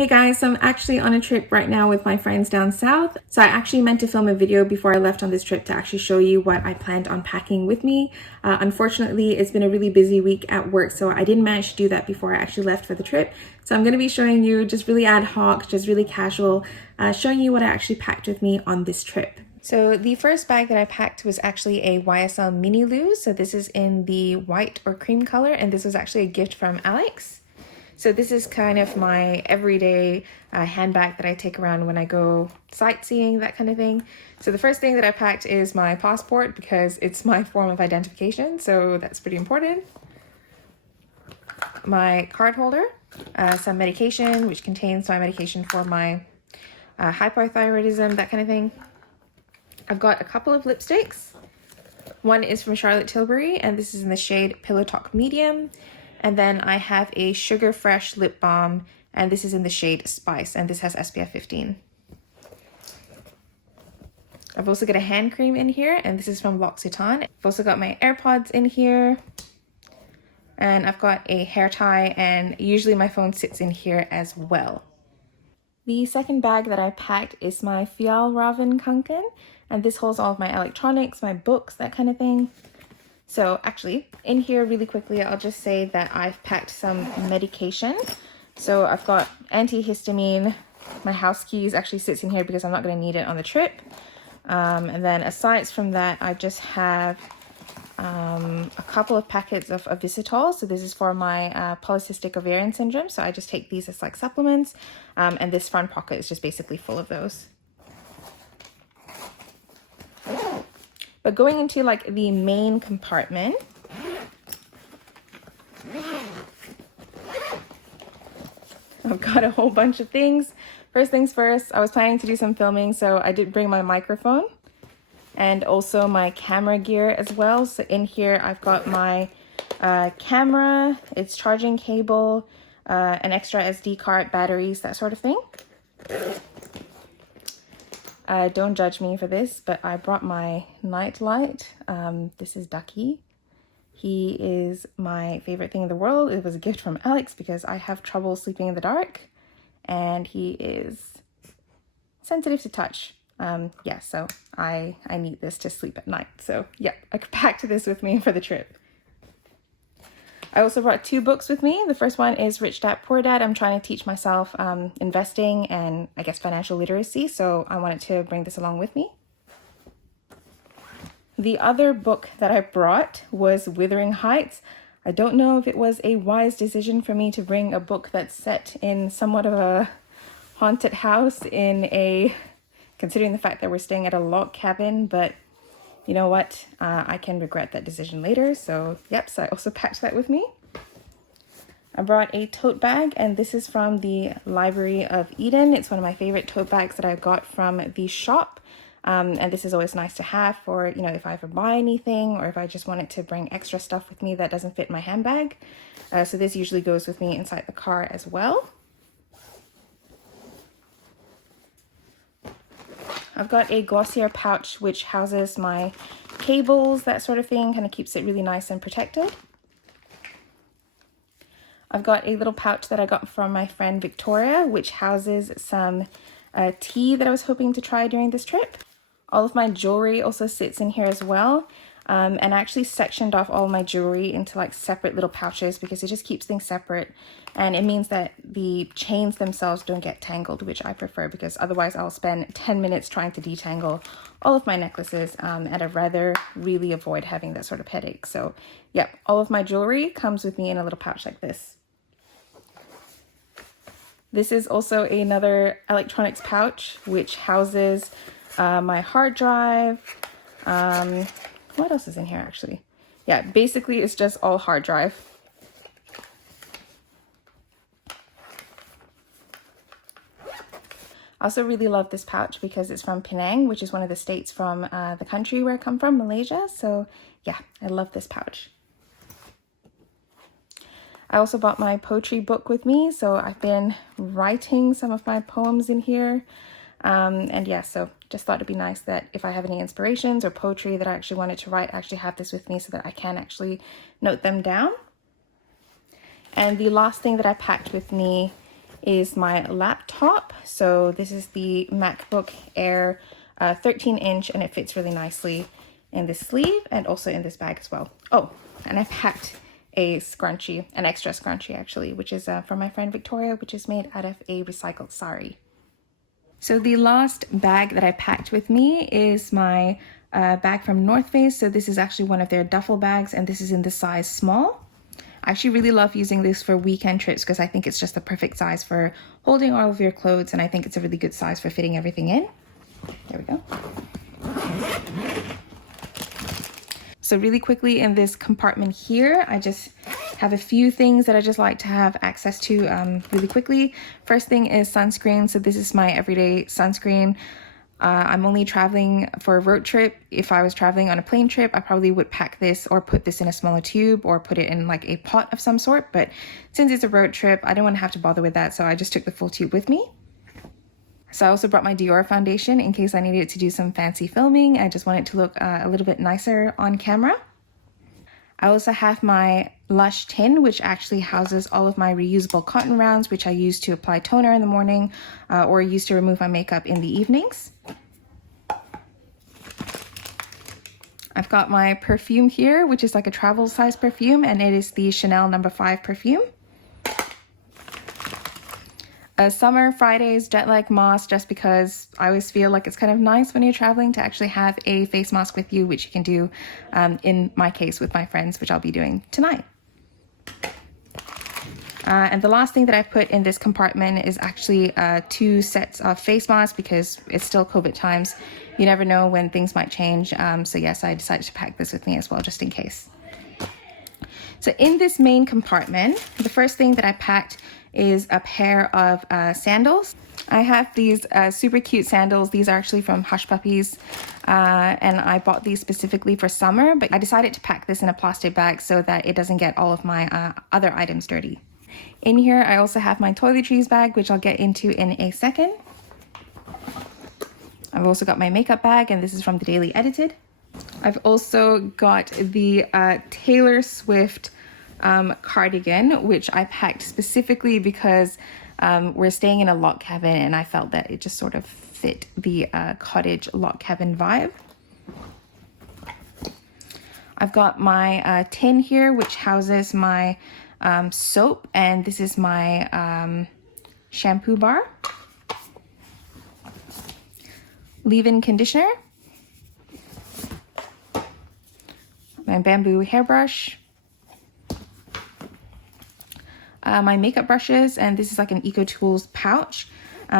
Hey guys, so I'm actually on a trip right now with my friends down south. So I actually meant to film a video before I left on this trip to actually show you what I planned on packing with me. Unfortunately, it's been a really busy week at work, so I didn't manage to do that before I actually left for the trip. So I'm going to be showing you just really ad hoc, just really casual, showing you what I actually packed with me on this trip. So the first bag that I packed was actually a YSL Mini Loo. So this is in the white or cream color, and this was actually a gift from Alex. So this is kind of my everyday handbag that I take around when I go sightseeing, that kind of thing. So the first thing that I packed is my passport because it's my form of identification, so that's pretty important. My card holder, some medication, which contains my medication for my hypothyroidism, that kind of thing. I've got a couple of lipsticks. One is from Charlotte Tilbury, and this is in the shade Pillow Talk Medium. And then I have a Sugar Fresh lip balm, and this is in the shade Spice, and this has SPF 15. I've also got a hand cream in here, and this is from L'Occitane. I've also got my AirPods in here, and I've got a hair tie, and usually my phone sits in here as well. The second bag that I packed is my Fjällräven Kanken, and this holds all of my electronics, my books, that kind of thing. So actually, in here really quickly, I'll just say that I've packed some medication. So I've got antihistamine. My house keys actually sits in here because I'm not going to need it on the trip. And then aside from that, I just have a couple of packets of Visitol. So this is for my polycystic ovarian syndrome. So I just take these as like supplements. And this front pocket is just basically full of those. But going into like the main compartment, I've got a whole bunch of things. First things first, I was planning to do some filming, so I did bring my microphone and also my camera gear as well. So in here, I've got my camera, its charging cable, an extra SD card, batteries, that sort of thing. Don't judge me for this, but I brought my night light. This is Ducky. He is my favorite thing in the world. It was a gift from Alex because I have trouble sleeping in the dark, and he is sensitive to touch. Yeah, so I need this to sleep at night. So yeah, I packed this with me for the trip. I also brought 2 books with me. The first one is Rich Dad Poor Dad. I'm trying to teach myself investing and I guess financial literacy, so I wanted to bring this along with me. The other book that I brought was Wuthering Heights. I don't know if it was a wise decision for me to bring a book that's set in somewhat of a haunted house considering the fact that we're staying at a log cabin, but you know what? I can regret that decision later. So yep, so I also packed that with me. I brought a tote bag, and this is from the Library of Eden. It's one of my favorite tote bags that I got from the shop. And this is always nice to have for, you know, if I ever buy anything or if I just wanted to bring extra stuff with me that doesn't fit my handbag. So this usually goes with me inside the car as well. I've got a Glossier pouch which houses my cables, that sort of thing, kind of keeps it really nice and protected. I've got a little pouch that I got from my friend Victoria, which houses some tea that I was hoping to try during this trip. All of my jewelry also sits in here as well. And I actually sectioned off all my jewelry into like separate little pouches because it just keeps things separate. And it means that the chains themselves don't get tangled, which I prefer because otherwise I'll spend 10 minutes trying to detangle all of my necklaces. And I'd rather really avoid having that sort of headache. So yep, all of my jewelry comes with me in a little pouch like this. This is also another electronics pouch, which houses my hard drive. What else is in here actually? Yeah, basically it's just all hard drive. I also really love this pouch because it's from Penang, which is one of the states from the country where I come from, Malaysia. So yeah, I love this pouch. I also bought my poetry book with me, so I've been writing some of my poems in here. And yeah, so just thought it'd be nice that if I have any inspirations or poetry that I actually wanted to write, I actually have this with me so that I can actually note them down. And the last thing that I packed with me is my laptop. So this is the MacBook Air 13-inch, and it fits really nicely in this sleeve and also in this bag as well. Oh, and I packed a scrunchie, an extra scrunchie actually, which is from my friend Victoria, which is made out of a recycled sari. So the last bag that I packed with me is my bag from North Face. So this is actually one of their duffel bags, and this is in the size small. I actually really love using this for weekend trips because I think it's just the perfect size for holding all of your clothes, and I think it's a really good size for fitting everything in. There we go. So really quickly in this compartment here, I just have a few things that I just like to have access to really quickly. First thing is sunscreen. So this is my everyday sunscreen. I'm only traveling for a road trip. If I was traveling on a plane trip, I probably would pack this or put this in a smaller tube or put it in like a pot of some sort. But since it's a road trip, I don't want to have to bother with that. So I just took the full tube with me. So I also brought my Dior foundation in case I needed to do some fancy filming. I just want it to look a little bit nicer on camera. I also have my Lush tin, which actually houses all of my reusable cotton rounds, which I use to apply toner in the morning or use to remove my makeup in the evenings. I've got my perfume here, which is like a travel size perfume, and it is the Chanel No. 5 perfume. Summer Fridays jet lag mask, just because I always feel like it's kind of nice when you're traveling to actually have a face mask with you, which you can do in my case with my friends, which I'll be doing tonight. And the last thing that I put in this compartment is actually 2 sets of face masks because it's still COVID times. You never know when things might change. So yes, I decided to pack this with me as well, just in case. So in this main compartment, the first thing that I packed is a pair of sandals. I have these super cute sandals. These are actually from Hush Puppies, and I bought these specifically for summer, but I decided to pack this in a plastic bag so that it doesn't get all of my other items dirty. In here, I also have my toiletries bag, which I'll get into in a second. I've also got my makeup bag, and this is from the Daily Edited. I've also got the Taylor Swift cardigan, which I packed specifically because we're staying in a log cabin, and I felt that it just sort of fit the cottage log cabin vibe. I've got my tin here, which houses my soap, and this is my shampoo bar. Leave-in conditioner. My bamboo hairbrush. My makeup brushes, and this is like an EcoTools pouch,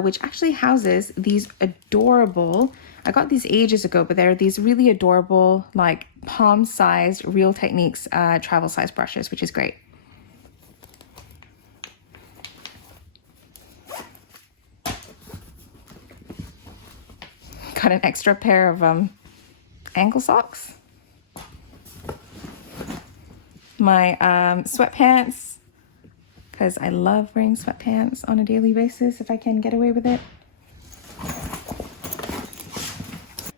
which actually houses these adorable, I got these ages ago, but they're these really adorable, like palm-sized Real Techniques travel size brushes, which is great. Got an extra pair of ankle socks. My sweatpants, because I love wearing sweatpants on a daily basis if I can get away with it.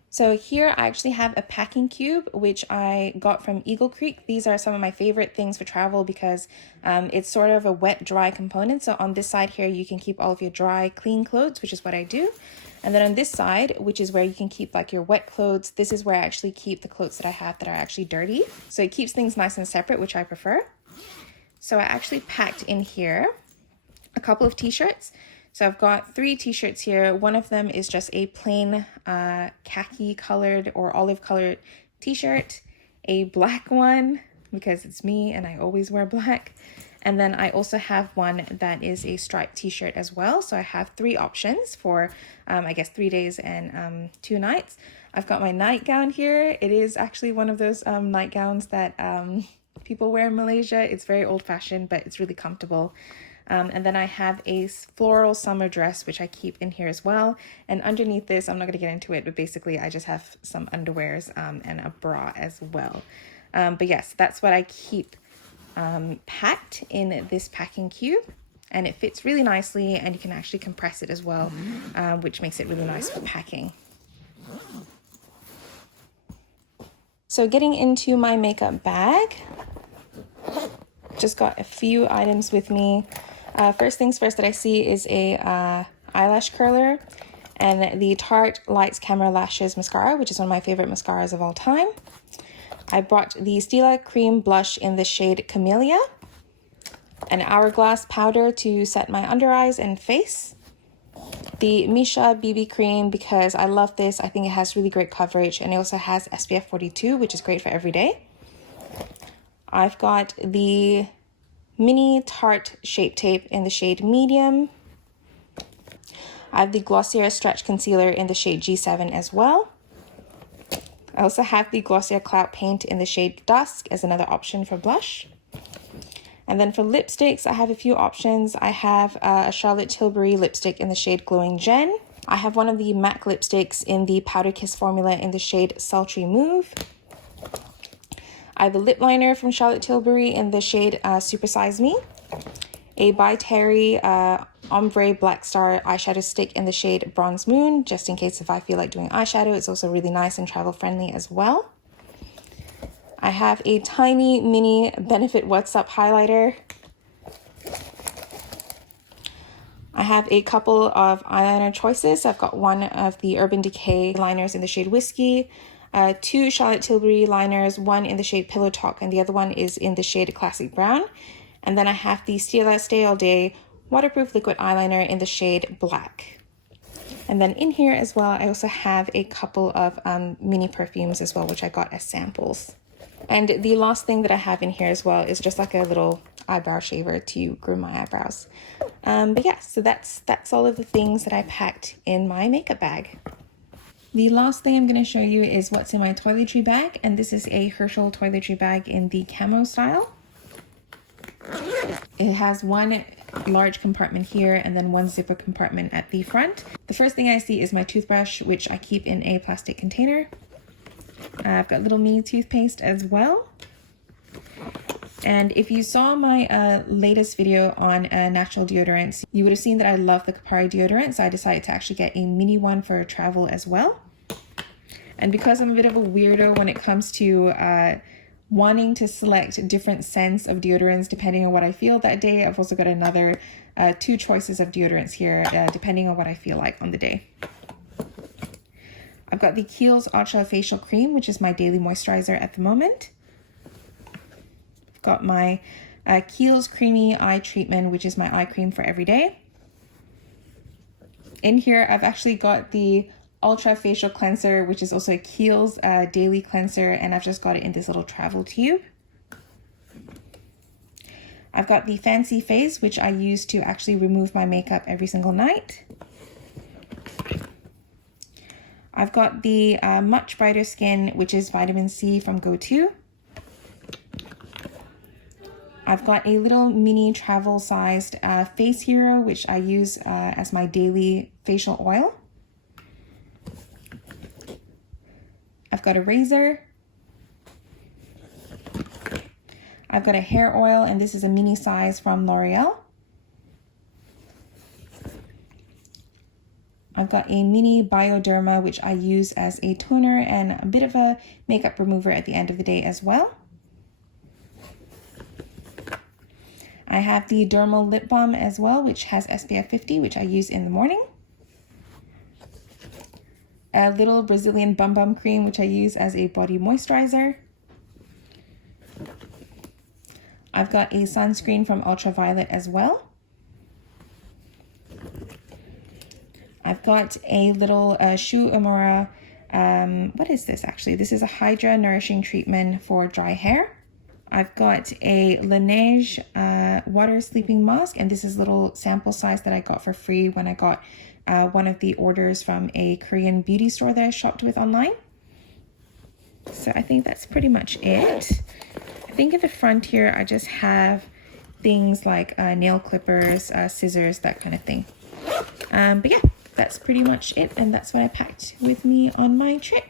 So here I actually have a packing cube, which I got from Eagle Creek. These are some of my favorite things for travel because it's sort of a wet, dry component. So on this side here, you can keep all of your dry, clean clothes, which is what I do. And then on this side, which is where you can keep like your wet clothes, this is where I actually keep the clothes that I have that are actually dirty. So it keeps things nice and separate, which I prefer. So I actually packed in here a couple of t-shirts. So I've got 3 t-shirts here. One of them is just a plain khaki colored or olive colored t-shirt, a black one because it's me and I always wear black. And then I also have one that is a striped t-shirt as well. So I have 3 options for, I guess, 3 days and 2 nights. I've got my nightgown here. It is actually one of those nightgowns that people wear in Malaysia. It's very old-fashioned, but it's really comfortable. And then I have a floral summer dress, which I keep in here as well. And underneath this, I'm not going to get into it, but basically I just have some underwears and a bra as well. But yes, that's what I keep packed in this packing cube, and it fits really nicely, and you can actually compress it as well, which makes it really nice for packing. So getting into my makeup bag, just got a few items with me. First things first that I see is a eyelash curler and the Tarte Lights Camera Lashes mascara, which is one of my favorite mascaras of all time. I brought the Stila Cream Blush in the shade Camellia, an Hourglass powder to set my under eyes and face, the Misha BB cream because I love this. I think it has really great coverage, and it also has SPF 42, which is great for every day. I've got the mini Tarte Shape Tape in the shade Medium. I have the Glossier Stretch Concealer in the shade G7 as well. I also have the Glossier Cloud Paint in the shade Dusk as another option for blush. And then for lipsticks, I have a few options. I have a Charlotte Tilbury lipstick in the shade Glowing Gen. I have one of the MAC lipsticks in the Powder Kiss formula in the shade Sultry Move. I have a lip liner from Charlotte Tilbury in the shade Super Size Me. A By Terry Ombre Black Star eyeshadow stick in the shade Bronze Moon, just in case if I feel like doing eyeshadow. It's also really nice and travel friendly as well. I have a tiny mini Benefit What's Up highlighter. I have a couple of eyeliner choices. I've got one of the Urban Decay liners in the shade Whiskey, two Charlotte Tilbury liners, one in the shade Pillow Talk and the other one is in the shade Classic Brown. And then I have the Stila Stay All Day waterproof liquid eyeliner in the shade Black. And then in here as well, I also have a couple of mini perfumes as well, which I got as samples. And the last thing that I have in here as well is just like a little eyebrow shaver to groom my eyebrows. But yeah, so that's all of the things that I packed in my makeup bag. The last thing I'm going to show you is what's in my toiletry bag, and this is a Herschel toiletry bag in the camo style. It has one large compartment here and then one zipper compartment at the front. The first thing I see is my toothbrush, which I keep in a plastic container. I've got little mini toothpaste as well. And if you saw my latest video on natural deodorants, you would have seen that I love the Kapari deodorant, so I decided to actually get a mini one for travel as well. And because I'm a bit of a weirdo when it comes to wanting to select different scents of deodorants depending on what I feel that day, I've also got another two choices of deodorants here depending on what I feel like on the day. I've got the Kiehl's Ultra Facial Cream, which is my daily moisturizer at the moment. I've got my Kiehl's Creamy Eye Treatment, which is my eye cream for every day. In here, I've actually got the Ultra Facial Cleanser, which is also a Kiehl's daily cleanser, and I've just got it in this little travel tube. I've got the Fancy Face, which I use to actually remove my makeup every single night. I've got the Much Brighter Skin, which is vitamin C from GoTo. I've got a little mini travel sized Face Hero, which I use as my daily facial oil. I've got a razor. I've got a hair oil, and this is a mini size from L'Oreal. I've got a mini Bioderma, which I use as a toner and a bit of a makeup remover at the end of the day as well. I have the Dermal Lip Balm as well, which has SPF 50, which I use in the morning. A little Brazilian Bum Bum Cream, which I use as a body moisturizer. I've got a sunscreen from Ultraviolet as well. I've got a little Shu Uemura, what is this actually? This is a Hydra Nourishing Treatment for dry hair. I've got a Laneige Water Sleeping Mask, and this is a little sample size that I got for free when I got one of the orders from a Korean beauty store that I shopped with online. So I think that's pretty much it. I think at the front here, I just have things like nail clippers, scissors, that kind of thing. But yeah, that's pretty much it, and that's what I packed with me on my trip.